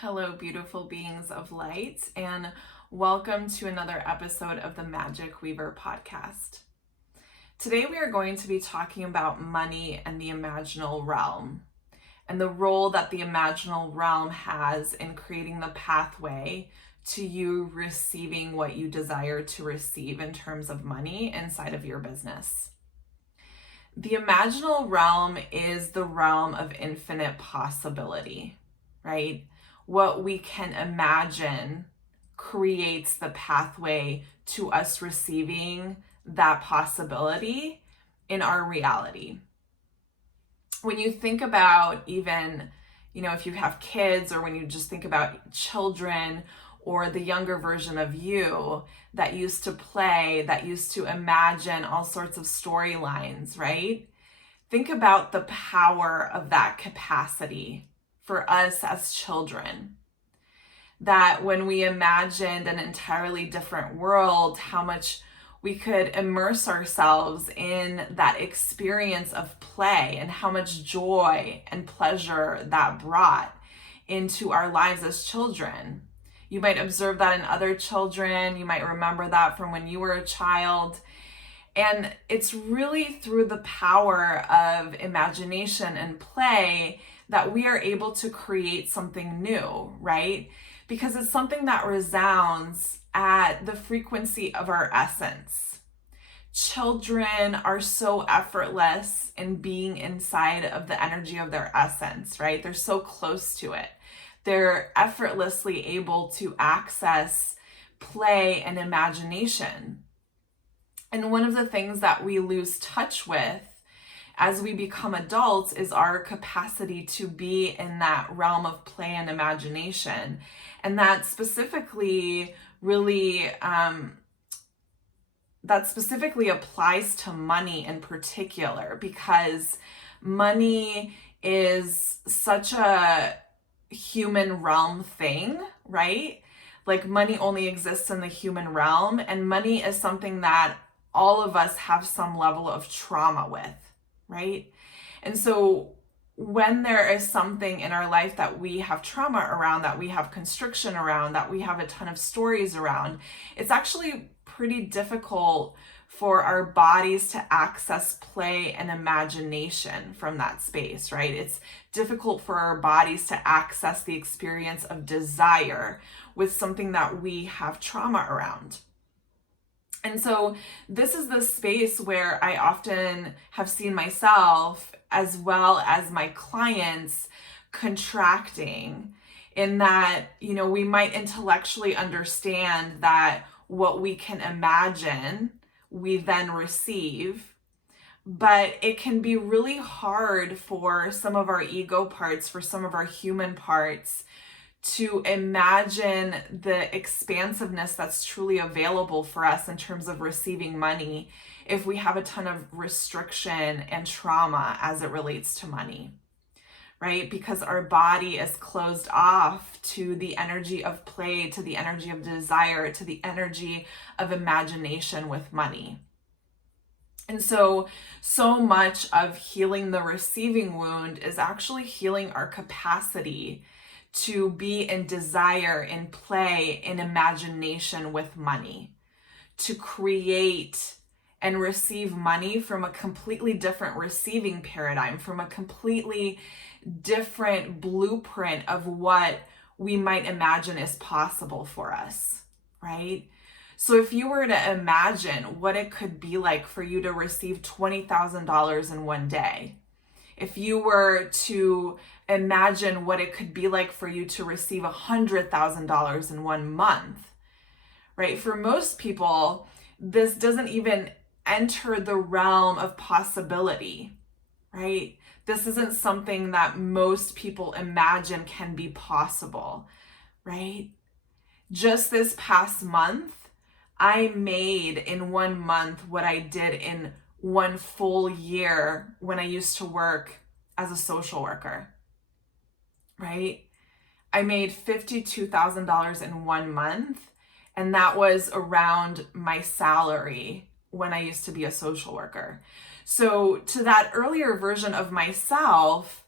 Hello, beautiful beings of light, and welcome to another episode of the Magic Weaver podcast. Today, we are going to be talking about money and the imaginal realm and the role that the imaginal realm has in creating the pathway to you receiving what you desire to receive in terms of money inside of your business. The imaginal realm is the realm of infinite possibility, right? What we can imagine creates the pathway to us receiving that possibility in our reality. When you think about even, if you have kids, or when you just think about children or the younger version of you that used to play, that used to imagine all sorts of storylines, right? Think about the power of that capacity for us as children. That when we imagined an entirely different world, how much we could immerse ourselves in that experience of play and how much joy and pleasure that brought into our lives as children. You might observe that in other children. You might remember that from when you were a child. And it's really through the power of imagination and play that we are able to create something new, right? Because it's something that resounds at the frequency of our essence. Children are so effortless in being inside of the energy of their essence, right? They're so close to it. They're effortlessly able to access play and imagination. And one of the things that we lose touch with as we become adults is our capacity to be in that realm of play and imagination. And that specifically applies to money in particular, because money is such a human realm thing, right? Like money only exists in the human realm, and money is something that all of us have some level of trauma with, right? And so when there is something in our life that we have trauma around, that we have constriction around, that we have a ton of stories around, it's actually pretty difficult for our bodies to access play and imagination from that space, right? It's difficult for our bodies to access the experience of desire with something that we have trauma around. And so this is the space where I often have seen myself, as well as my clients, contracting, in that, we might intellectually understand that what we can imagine, we then receive. But it can be really hard for some of our ego parts, for some of our human parts, to imagine the expansiveness that's truly available for us in terms of receiving money if we have a ton of restriction and trauma as it relates to money, right? Because our body is closed off to the energy of play, to the energy of desire, to the energy of imagination with money. And so much of healing the receiving wound is actually healing our capacity to be in desire, in play, in imagination with money, to create and receive money from a completely different receiving paradigm, from a completely different blueprint of what we might imagine is possible for us, right? So if you were to imagine what it could be like for you to receive $20,000 in one day, if you were to imagine what it could be like for you to receive $100,000 in 1 month, right? For most people, this doesn't even enter the realm of possibility, right? This isn't something that most people imagine can be possible, right? Just this past month, I made in 1 month what I did in 1 full year when I used to work as a social worker, right? I made $52,000 in 1 month, and that was around my salary when I used to be a social worker. So to that earlier version of myself,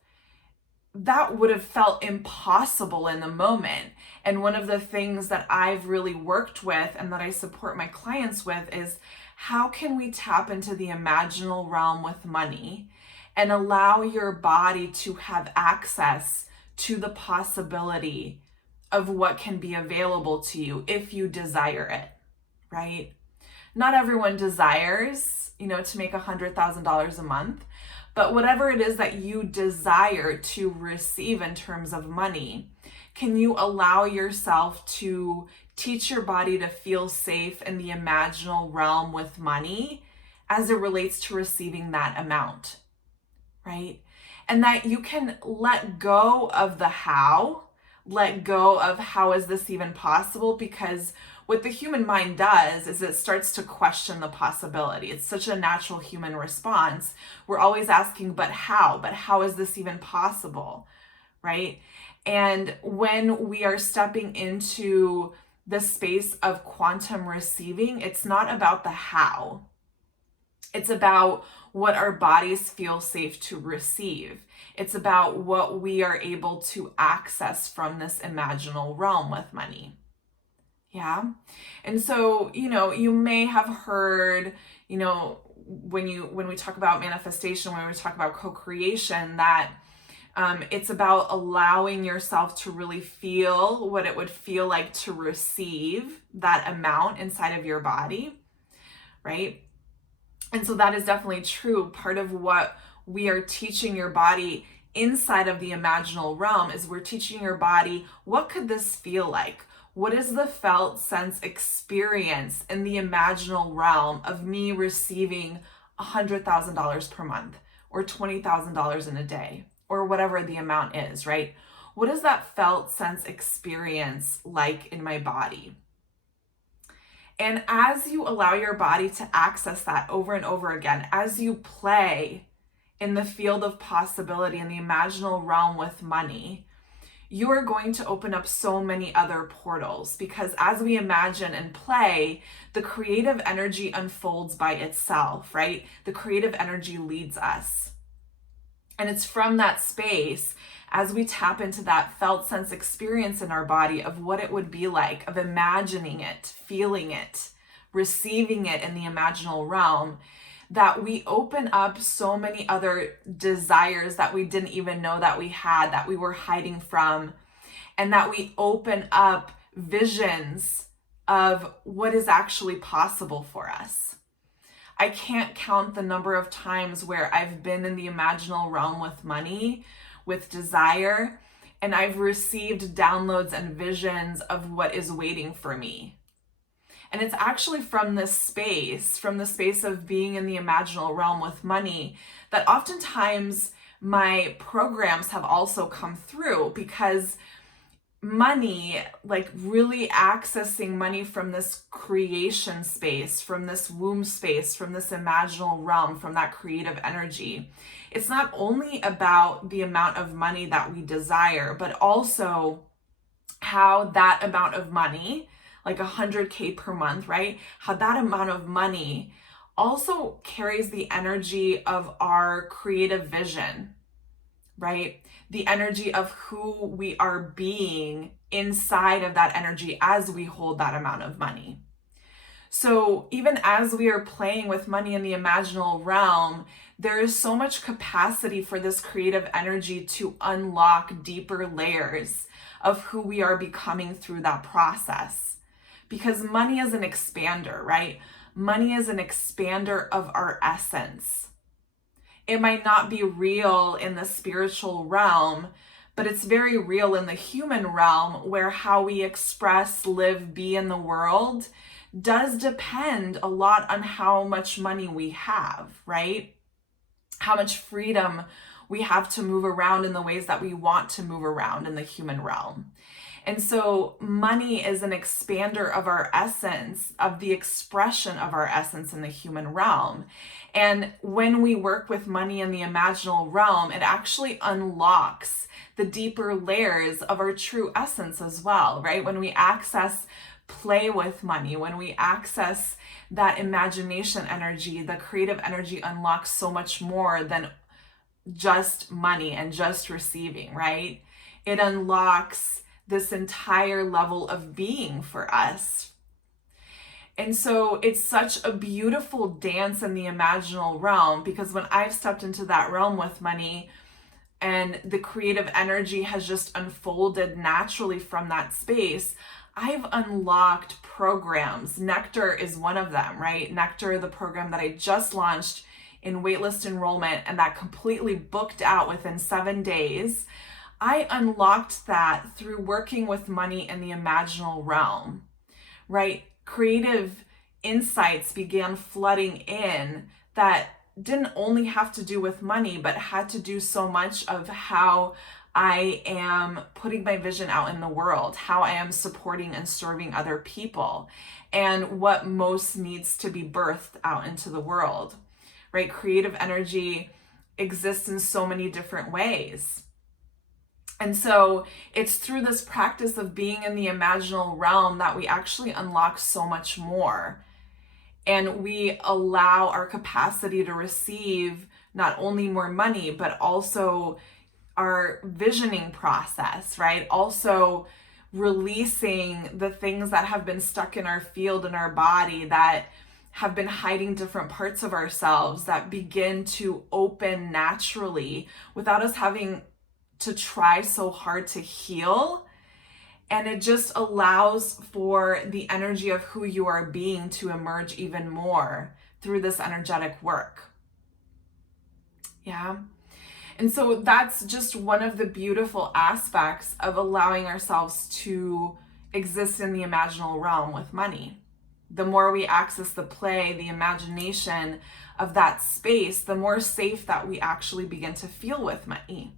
that would have felt impossible in the moment. And one of the things that I've really worked with and that I support my clients with is, how can we tap into the imaginal realm with money and allow your body to have access to the possibility of what can be available to you if you desire it, right? Not everyone desires, to make $100,000 a month, but whatever it is that you desire to receive in terms of money, can you allow yourself to teach your body to feel safe in the imaginal realm with money as it relates to receiving that amount, right? And that you can let go of the how, let go of how is this even possible, because what the human mind does is it starts to question the possibility. It's such a natural human response. We're always asking, but how? But how is this even possible, right? And when we are stepping into the space of quantum receiving, it's not about the how. It's about what our bodies feel safe to receive. It's about what we are able to access from this imaginal realm with money. Yeah. And so, you may have heard, when we talk about manifestation, when we talk about co-creation, that it's about allowing yourself to really feel what it would feel like to receive that amount inside of your body, right? And so that is definitely true. Part of what we are teaching your body inside of the imaginal realm is we're teaching your body, what could this feel like? What is the felt sense experience in the imaginal realm of me receiving $100,000 per month or $20,000 in a day or whatever the amount is, right? What is that felt sense experience like in my body? And as you allow your body to access that over and over again, as you play in the field of possibility in the imaginal realm with money, you are going to open up so many other portals, because as we imagine and play, the creative energy unfolds by itself, right? The creative energy leads us. And it's from that space, as we tap into that felt sense experience in our body of what it would be like, of imagining it, feeling it, receiving it in the imaginal realm, that we open up so many other desires that we didn't even know that we had, that we were hiding from, and that we open up visions of what is actually possible for us. I can't count the number of times where I've been in the imaginal realm with money, with desire, and I've received downloads and visions of what is waiting for me. And it's actually from the space of being in the imaginal realm with money, that oftentimes my programs have also come through, because money, like really accessing money from this creation space, from this womb space, from this imaginal realm, from that creative energy. It's not only about the amount of money that we desire, but also how that amount of money, like $100K per month, right? How that amount of money also carries the energy of our creative vision, right? The energy of who we are being inside of that energy as we hold that amount of money. So even as we are playing with money in the imaginal realm, there is so much capacity for this creative energy to unlock deeper layers of who we are becoming through that process. Because money is an expander, right? Money is an expander of our essence. It might not be real in the spiritual realm, but it's very real in the human realm, where how we express, live, be in the world does depend a lot on how much money we have, right? How much freedom we have to move around in the ways that we want to move around in the human realm. And so money is an expander of our essence, of the expression of our essence in the human realm. And when we work with money in the imaginal realm, it actually unlocks the deeper layers of our true essence as well, right? When we access play with money, when we access that imagination energy, the creative energy unlocks so much more than just money and just receiving, right? It unlocks this entire level of being for us. And so it's such a beautiful dance in the imaginal realm, because when I've stepped into that realm with money and the creative energy has just unfolded naturally from that space, I've unlocked programs. Nectar is one of them, right? Nectar, the program that I just launched in waitlist enrollment and that completely booked out within 7 days. I unlocked that through working with money in the imaginal realm, right? Creative insights began flooding in that didn't only have to do with money, but had to do so much of how I am putting my vision out in the world, how I am supporting and serving other people, and what most needs to be birthed out into the world, right? Creative energy exists in so many different ways. And so it's through this practice of being in the imaginal realm that we actually unlock so much more. And we allow our capacity to receive not only more money, but also our visioning process, right? Also releasing the things that have been stuck in our field, in our body, that have been hiding different parts of ourselves, that begin to open naturally without us having to try so hard to heal. And it just allows for the energy of who you are being to emerge even more through this energetic work. Yeah. And so that's just one of the beautiful aspects of allowing ourselves to exist in the imaginal realm with money. The more we access the play, the imagination of that space, the more safe that we actually begin to feel with money.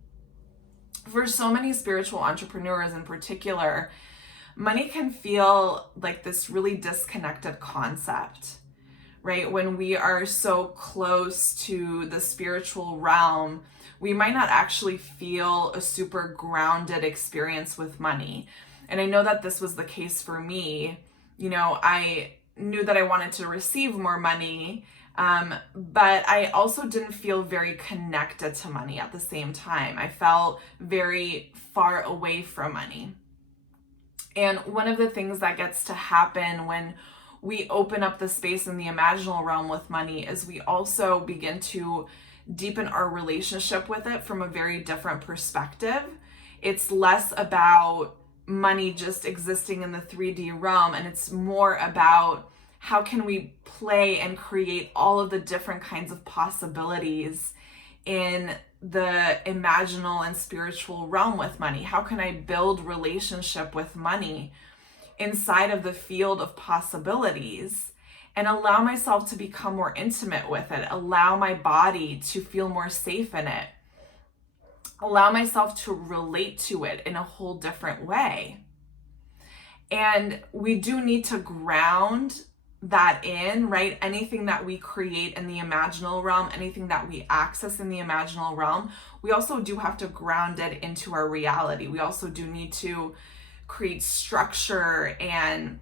For so many spiritual entrepreneurs in particular, money can feel like this really disconnected concept, right? When we are so close to the spiritual realm, we might not actually feel a super grounded experience with money. And I know that this was the case for me. You know, I knew that I wanted to receive more money, but I also didn't feel very connected to money at the same time. I felt very far away from money. And one of the things that gets to happen when we open up the space in the imaginal realm with money is we also begin to deepen our relationship with it from a very different perspective. It's less about money just existing in the 3D realm, and it's more about how can we play and create all of the different kinds of possibilities in the imaginal and spiritual realm with money. How can I build relationship with money inside of the field of possibilities and allow myself to become more intimate with it, allow my body to feel more safe in it, allow myself to relate to it in a whole different way. And we do need to ground that in, right? Anything that we create in the imaginal realm, anything that we access in the imaginal realm, we also do have to ground it into our reality. We also do need to create structure and,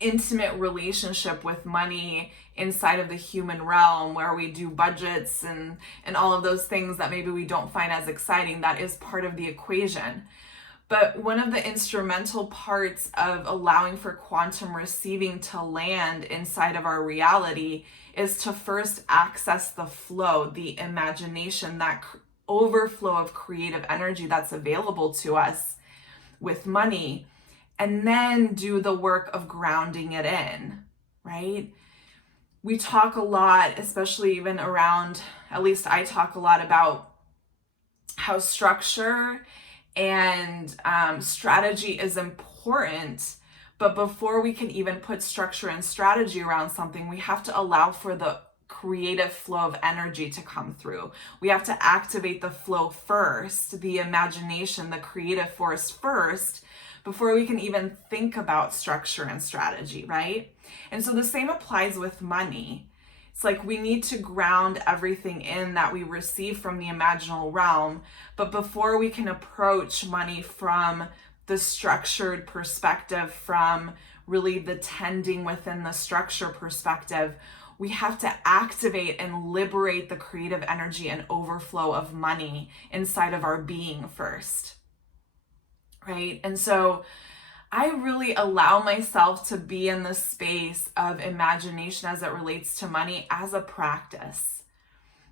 intimate relationship with money inside of the human realm, where we do budgets and all of those things that maybe we don't find as exciting. That is part of the equation. But one of the instrumental parts of allowing for quantum receiving to land inside of our reality is to first access the flow, the imagination, that overflow of creative energy that's available to us with money, and then do the work of grounding it in, right? We talk a lot, especially even around, at least I talk a lot about how structure and strategy is important, but before we can even put structure and strategy around something, we have to allow for the creative flow of energy to come through. We have to activate the flow first, the imagination, the creative force first, before we can even think about structure and strategy, right? And so the same applies with money. It's like we need to ground everything in that we receive from the imaginal realm, but before we can approach money from the structured perspective, from really the tending within the structure perspective, we have to activate and liberate the creative energy and overflow of money inside of our being first, right? And so I really allow myself to be in the space of imagination as it relates to money as a practice.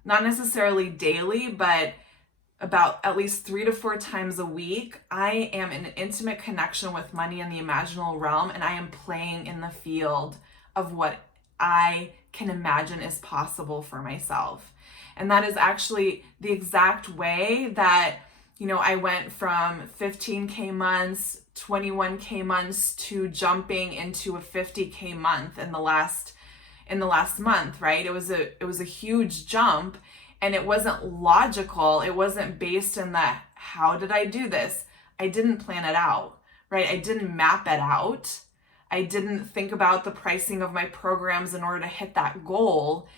Not necessarily daily, but about at least 3 to 4 times a week, I am in an intimate connection with money in the imaginal realm, and I am playing in the field of what I can imagine is possible for myself. And that is actually the exact way that, I went from 15K months, 21K months to jumping into a 50K month in the last month, right? It was a huge jump, and it wasn't logical. It wasn't based in the how did I do this? I didn't plan it out, right? I didn't map it out. I didn't think about the pricing of my programs in order to hit that goal.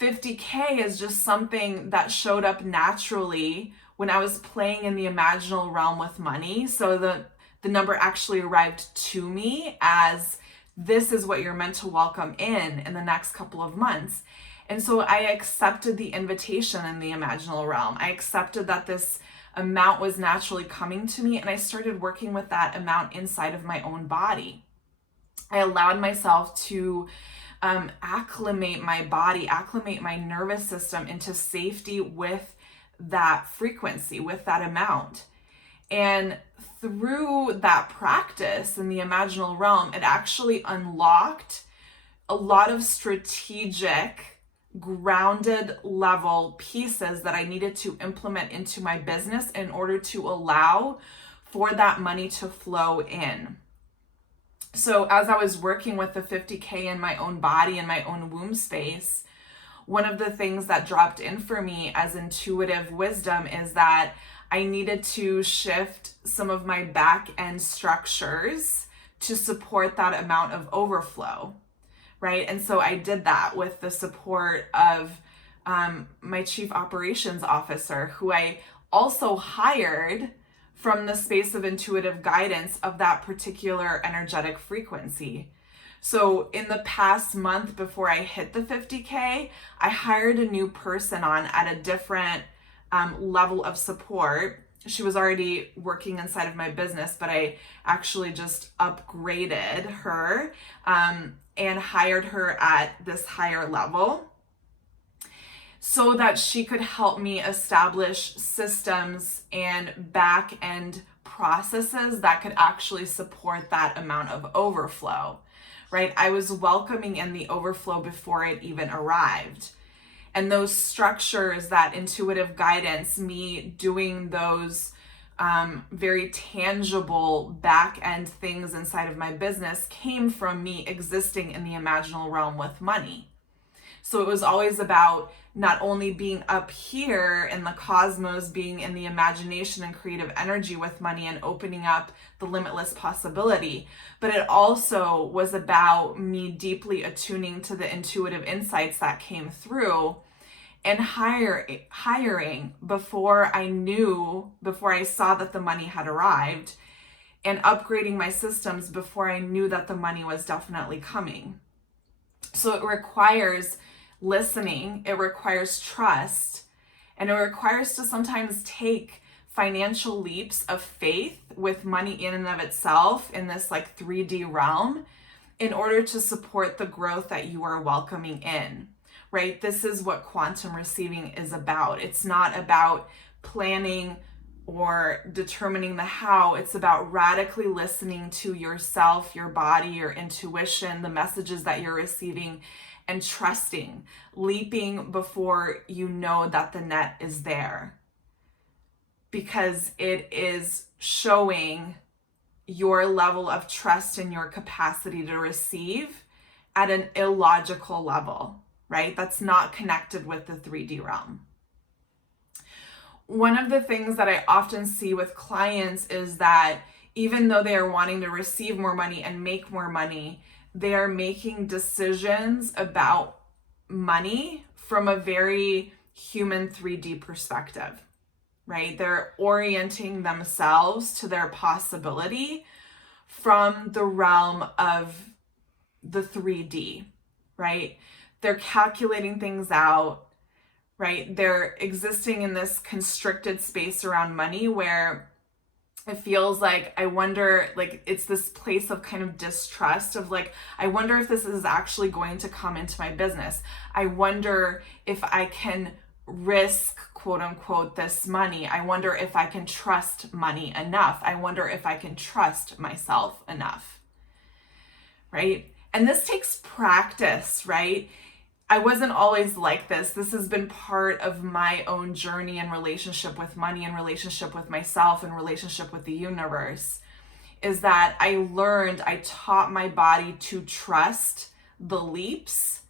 50K is just something that showed up naturally when I was playing in the imaginal realm with money. So the number actually arrived to me as this is what you're meant to welcome in the next couple of months. And so I accepted the invitation in the imaginal realm. I accepted that this amount was naturally coming to me, and I started working with that amount inside of my own body. I allowed myself to acclimate my body, acclimate my nervous system into safety with that frequency, with that amount. And through that practice in the imaginal realm, it actually unlocked a lot of strategic, grounded level pieces that I needed to implement into my business in order to allow for that money to flow in. So as I was working with the 50K in my own body and my own womb space, one of the things that dropped in for me as intuitive wisdom is that I needed to shift some of my back end structures to support that amount of overflow, right? And so I did that with the support of my chief operations officer, who I also hired from the space of intuitive guidance of that particular energetic frequency. So in the past month before I hit the 50K, I hired a new person on at a different level of support. She was already working inside of my business, but I actually just upgraded her and hired her at this higher level so that she could help me establish systems and back end processes that could actually support that amount of overflow, right? I was welcoming in the overflow before it even arrived. And those structures, that intuitive guidance, me doing those very tangible back end things inside of my business came from me existing in the imaginal realm with money. So it was always about not only being up here in the cosmos, being in the imagination and creative energy with money and opening up the limitless possibility, but it also was about me deeply attuning to the intuitive insights that came through and hiring before I saw that the money had arrived, and upgrading my systems before I knew that the money was definitely coming. So it requires listening, it requires trust, and it requires to sometimes take financial leaps of faith with money in and of itself in this like 3D realm in order to support the growth that you are welcoming in, right? This is what quantum receiving is about. It's not about planning or determining the how. It's about radically listening to yourself, your body, your intuition, the messages that you're receiving, and trusting, leaping before you know that the net is there, because it is showing your level of trust and your capacity to receive at an illogical level, right? That's not connected with the 3D realm. One of the things that I often see with clients is that even though they are wanting to receive more money and make more money, they are making decisions about money from a very human 3D perspective, right? They're orienting themselves to their possibility from the realm of the 3D, right? They're calculating things out, right? They're existing in this constricted space around money where it feels like, I wonder, like it's this place of kind of distrust of like, I wonder if this is actually going to come into my business. I wonder if I can risk, quote unquote, this money. I wonder if I can trust money enough. I wonder if I can trust myself enough, right? And this takes practice, right? I wasn't always like this. This has been part of my own journey and relationship with money and relationship with myself and relationship with the universe, is that I taught my body to trust the leaps,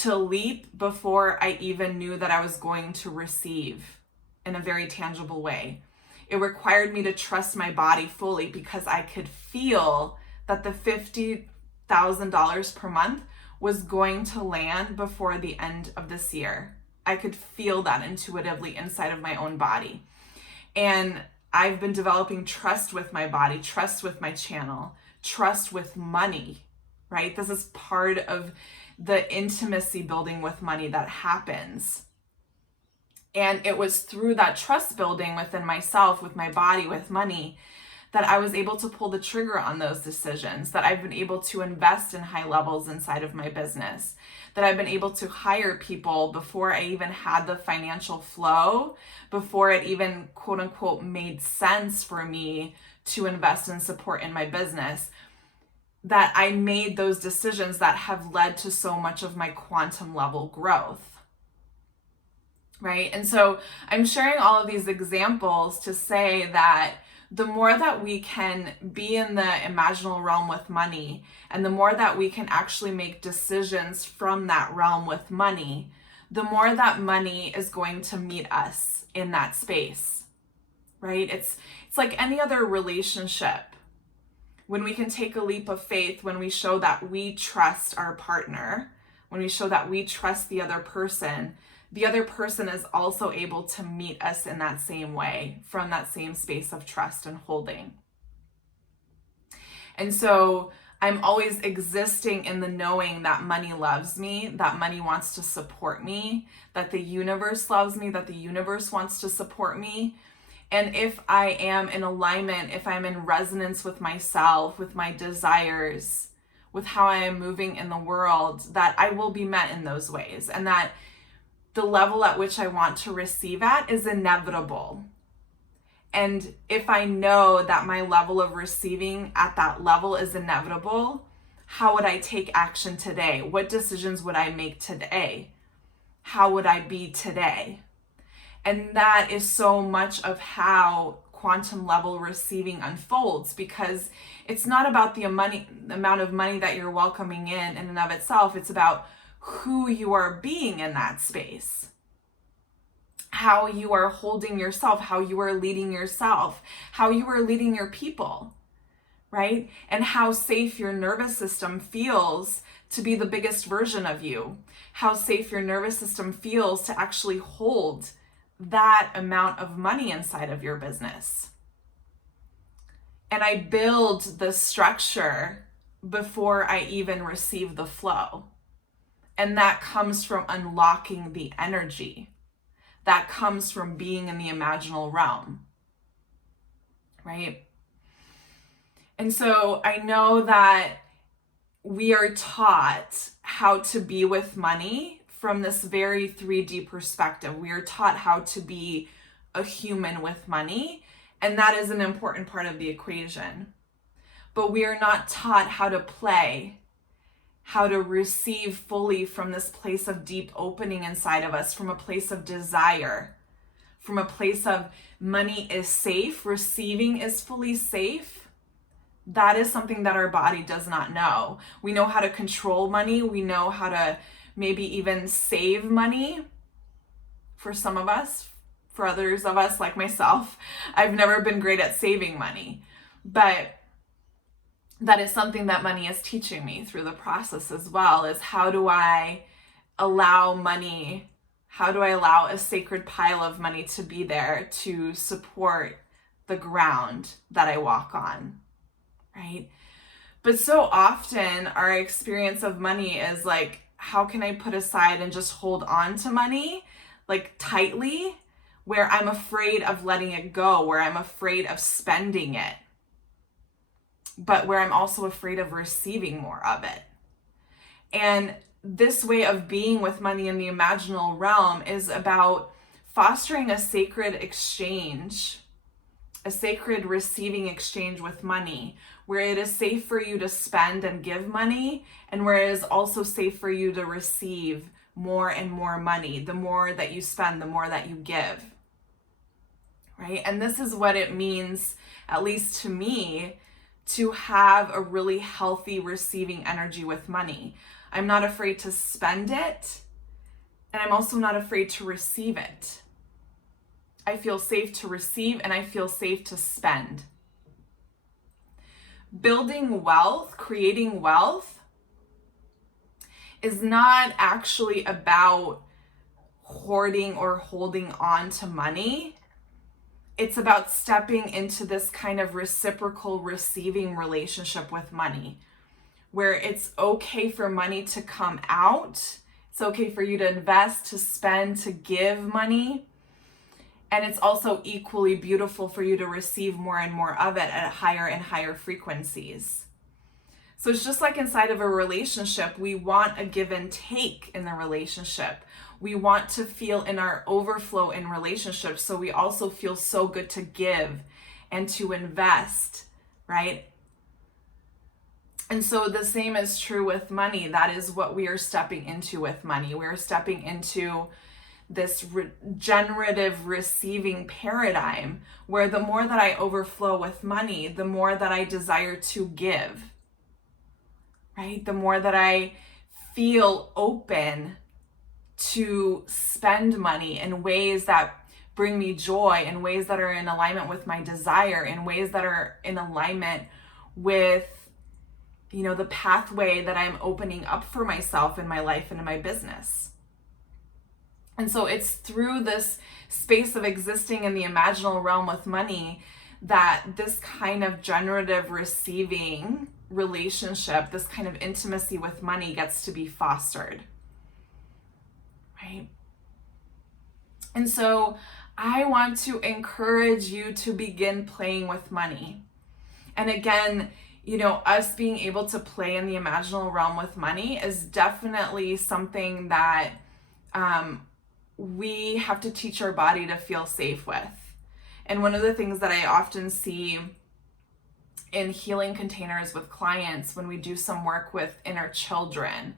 to leap before I even knew that I was going to receive in a very tangible way. It required me to trust my body fully because I could feel that the $50,000 per month was going to land before the end of this year. I could feel that intuitively inside of my own body. And I've been developing trust with my body, trust with my channel, trust with money, right? This is part of the intimacy building with money that happens. And it was through that trust building within myself, with my body, with money, that I was able to pull the trigger on those decisions, that I've been able to invest in high levels inside of my business, that I've been able to hire people before I even had the financial flow, before it even, quote unquote, made sense for me to invest and support in my business, that I made those decisions that have led to so much of my quantum level growth, right? And so I'm sharing all of these examples to say that the more that we can be in the imaginal realm with money, and the more that we can actually make decisions from that realm with money, the more that money is going to meet us in that space, right? It's like any other relationship. When we can take a leap of faith, when we show that we trust our partner, when we show that we trust the other person is also able to meet us in that same way, from that same space of trust and holding. And so I'm always existing in the knowing that money loves me, that money wants to support me, that the universe loves me, that the universe wants to support me. And if I am in alignment, if I'm in resonance with myself, with my desires, with how I am moving in the world, that I will be met in those ways, and that the level at which I want to receive at is inevitable. And if I know that my level of receiving at that level is inevitable, how would I take action today? What decisions would I make today? How would I be today? And that is so much of how quantum level receiving unfolds, because it's not about the amount of money that you're welcoming in and of itself. It's about who you are being in that space, how you are holding yourself, how you are leading yourself, how you are leading your people, right? And how safe your nervous system feels to be the biggest version of you, how safe your nervous system feels to actually hold that amount of money inside of your business. And I build the structure before I even receive the flow. And that comes from unlocking the energy. That comes from being in the imaginal realm, right? And so I know that we are taught how to be with money from this very 3D perspective. We are taught how to be a human with money, and that is an important part of the equation. But we are not taught how to play, how to receive fully from this place of deep opening inside of us, from a place of desire, from a place of money is safe, receiving is fully safe. That is something that our body does not know. We know how to control money. We know how to maybe even save money for some of us. For others of us, like myself, I've never been great at saving money. But that is something that money is teaching me through the process as well, is how do I allow money, how do I allow a sacred pile of money to be there to support the ground that I walk on, right? But so often our experience of money is like how can I put aside and just hold on to money like tightly, where I'm afraid of letting it go, where I'm afraid of spending it, but where I'm also afraid of receiving more of it. And this way of being with money in the imaginal realm is about fostering a sacred exchange, a sacred receiving exchange with money, where it is safe for you to spend and give money, and where it is also safe for you to receive more and more money. The more that you spend, the more that you give, right? And this is what it means, at least to me, to have a really healthy receiving energy with money. I'm not afraid to spend it, and I'm also not afraid to receive it. I feel safe to receive, and I feel safe to spend. Building wealth, creating wealth, is not actually about hoarding or holding on to money. It's about stepping into this kind of reciprocal receiving relationship with money, where it's okay for money to come out. It's okay for you to invest, to spend, to give money. And it's also equally beautiful for you to receive more and more of it at higher and higher frequencies. So it's just like inside of a relationship, we want a give and take in the relationship. We want to feel in our overflow in relationships, so we also feel so good to give and to invest, right? And so the same is true with money. That is what we are stepping into with money. We're stepping into this generative receiving paradigm, where the more that I overflow with money, the more that I desire to give, right? The more that I feel open to spend money in ways that bring me joy, in ways that are in alignment with my desire, in ways that are in alignment with, the pathway that I'm opening up for myself in my life and in my business. And so it's through this space of existing in the imaginal realm with money that this kind of generative receiving relationship, this kind of intimacy with money gets to be fostered, right? And so I want to encourage you to begin playing with money. And again, us being able to play in the imaginal realm with money is definitely something that we have to teach our body to feel safe with. And one of the things that I often see in healing containers with clients when we do some work with inner children,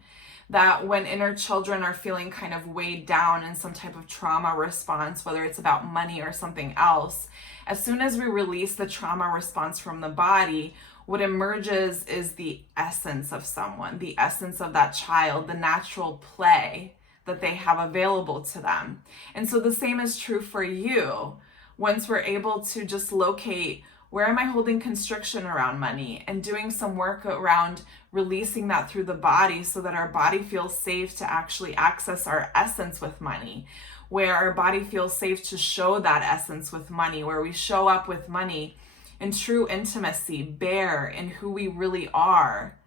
that when inner children are feeling kind of weighed down in some type of trauma response, whether it's about money or something else, as soon as we release the trauma response from the body, what emerges is the essence of someone, the essence of that child, the natural play that they have available to them. And so the same is true for you. Once we're able to just locate, where am I holding constriction around money, and doing some work around releasing that through the body so that our body feels safe to actually access our essence with money, where our body feels safe to show that essence with money, where we show up with money in true intimacy, bare in who we really are,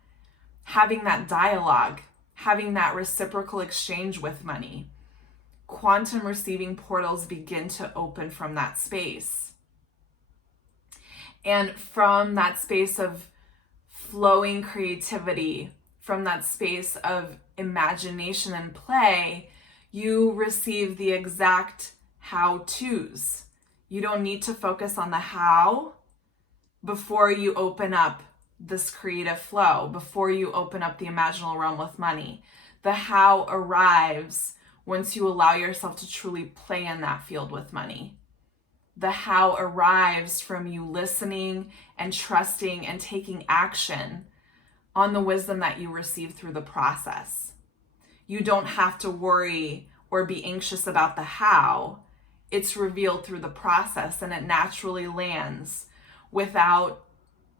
having that dialogue, having that reciprocal exchange with money. Quantum receiving portals begin to open from that space. And from that space of flowing creativity, from that space of imagination and play, you receive the exact how-tos. You don't need to focus on the how before you open up this creative flow, before you open up the imaginal realm with money. The how arrives once you allow yourself to truly play in that field with money. The how arrives from you listening and trusting and taking action on the wisdom that you receive through the process. You don't have to worry or be anxious about the how. It's revealed through the process, and it naturally lands without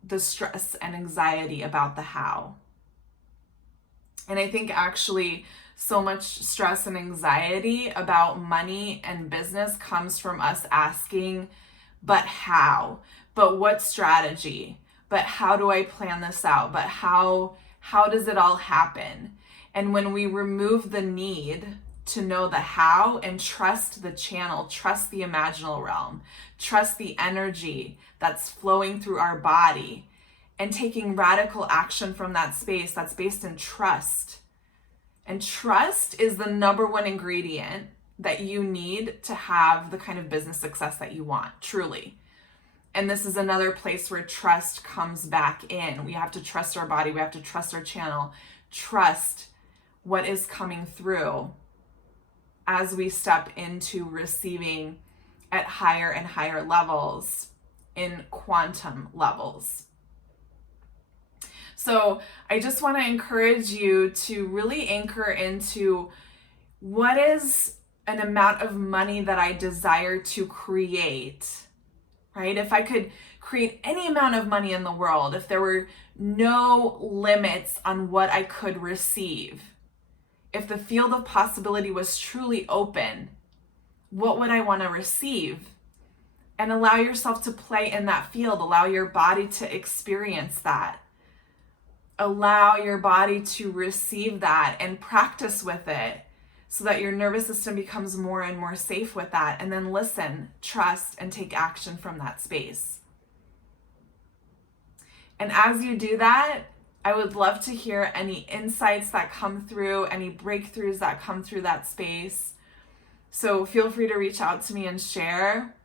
the stress and anxiety about the how. And I think actually so much stress and anxiety about money and business comes from us asking, but how? But what strategy? But how do I plan this out? But how does it all happen? And when we remove the need to know the how and trust the channel, trust the imaginal realm, trust the energy that's flowing through our body, and taking radical action from that space that's based in trust. And trust is the number one ingredient that you need to have the kind of business success that you want, truly. And this is another place where trust comes back in. We have to trust our body. We have to trust our channel, trust what is coming through as we step into receiving at higher and higher levels, in quantum levels. So I just want to encourage you to really anchor into, what is an amount of money that I desire to create, right? If I could create any amount of money in the world, if there were no limits on what I could receive, if the field of possibility was truly open, what would I want to receive? And allow yourself to play in that field. Allow your body to experience that. Allow your body to receive that and practice with it so that your nervous system becomes more and more safe with that. And then listen, trust, and take action from that space. And as you do that, I would love to hear any insights that come through, any breakthroughs that come through that space. So feel free to reach out to me and share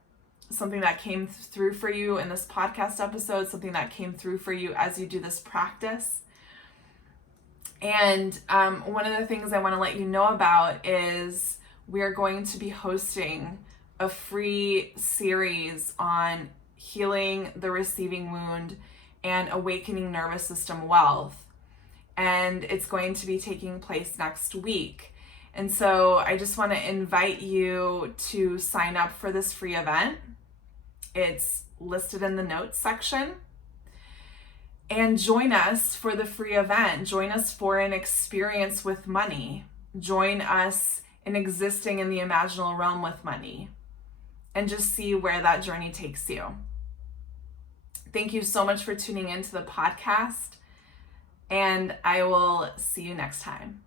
something that came through for you in this podcast episode, something that came through for you as you do this practice. And one of the things I want to let you know about is we are going to be hosting a free series on healing the receiving wound and awakening nervous system wealth. And it's going to be taking place next week. And so I just want to invite you to sign up for this free event. It's listed in the notes section. And join us for the free event. Join us for an experience with money. Join us in existing in the imaginal realm with money. And just see where that journey takes you. Thank you so much for tuning into the podcast. And I will see you next time.